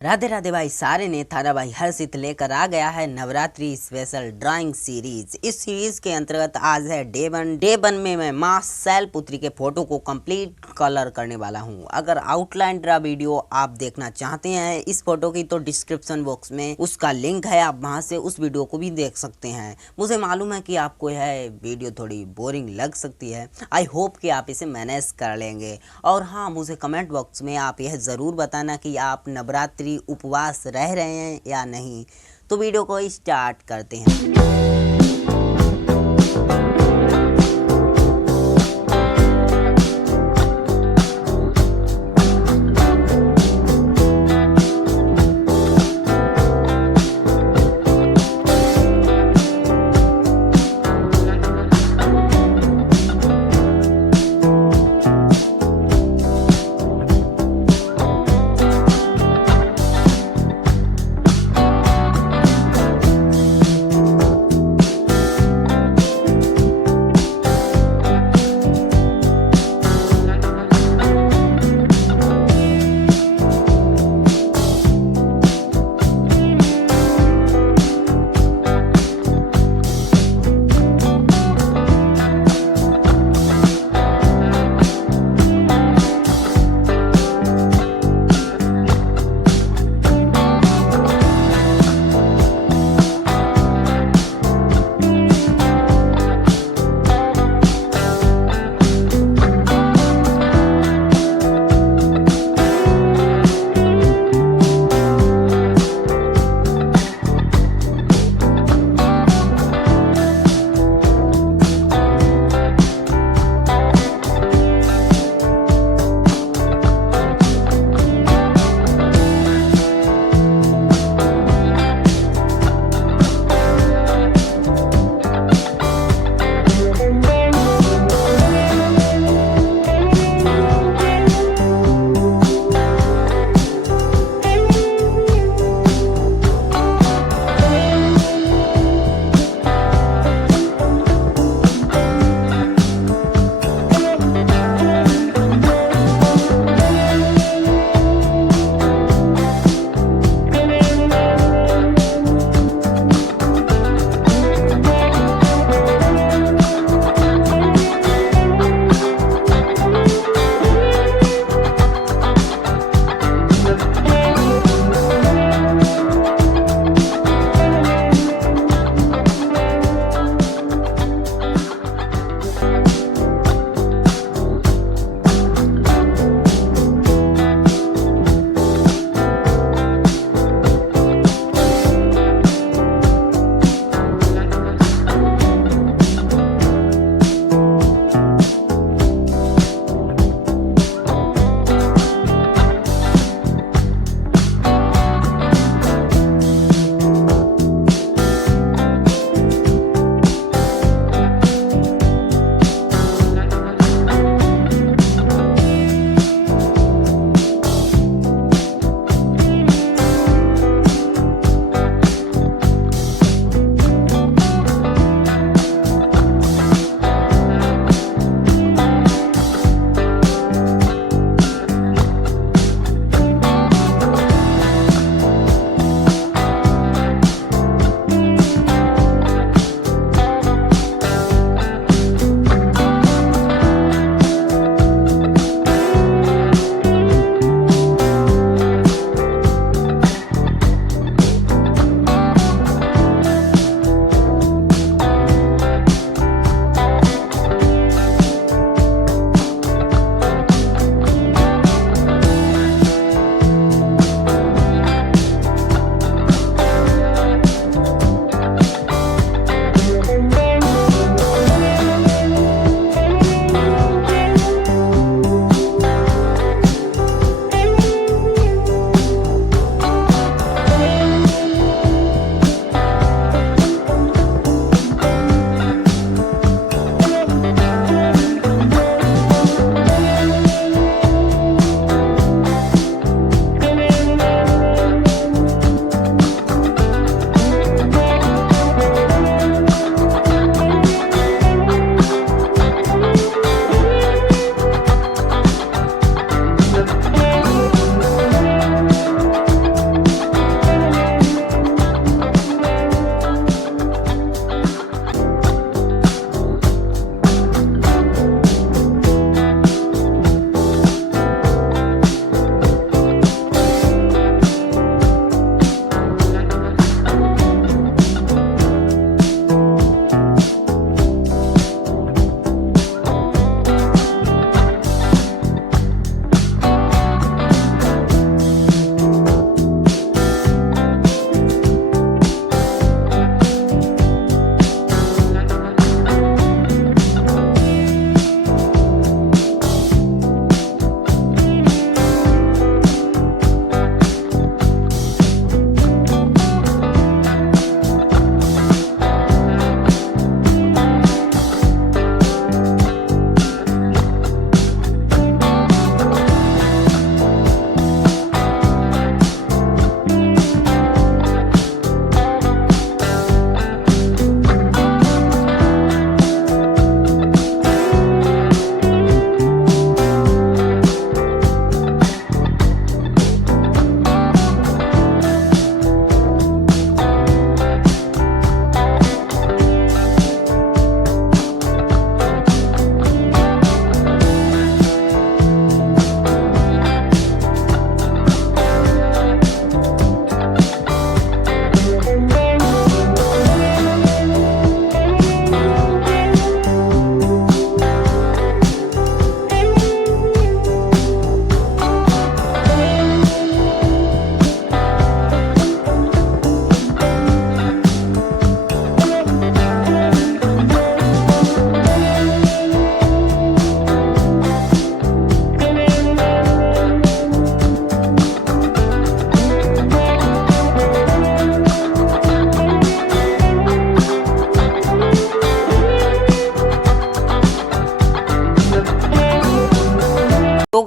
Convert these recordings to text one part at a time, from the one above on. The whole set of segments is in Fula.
राधे राधे भाई सारे ने थारा भाई हर्षित लेकर आ गया है नवरात्रि स्पेशल ड्राइंग सीरीज। इस सीरीज के अंतर्गत आज है डे वन में मैं माँ शैलपुत्री के फोटो को कंप्लीट कलर करने वाला हूँ। अगर आउटलाइन ड्रा वीडियो आप देखना चाहते हैं इस फोटो की तो डिस्क्रिप्शन बॉक्स में उसका लिंक है, आप वहाँ से उस वीडियो को भी देख सकते हैं। मुझे मालूम है कि आपको यह वीडियो थोड़ी बोरिंग लग सकती है, आई होप कि आप इसे मैनेज कर लेंगे। और हाँ, मुझे कमेंट बॉक्स में आप यह ज़रूर बताना कि आप नवरात्रि उपवास रह रहे हैं या नहीं। तो वीडियो को स्टार्ट करते हैं।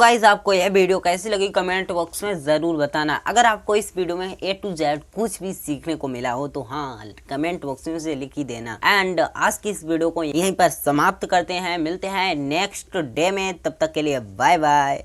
गाइज आपको यह वीडियो कैसी लगी कमेंट बॉक्स में जरूर बताना। अगर आपको इस वीडियो में A to Z कुछ भी सीखने को मिला हो तो हाँ कमेंट बॉक्स में से लिख ही देना। एंड आज की इस वीडियो को यहीं पर समाप्त करते हैं, मिलते हैं नेक्स्ट डे में, तब तक के लिए बाय बाय।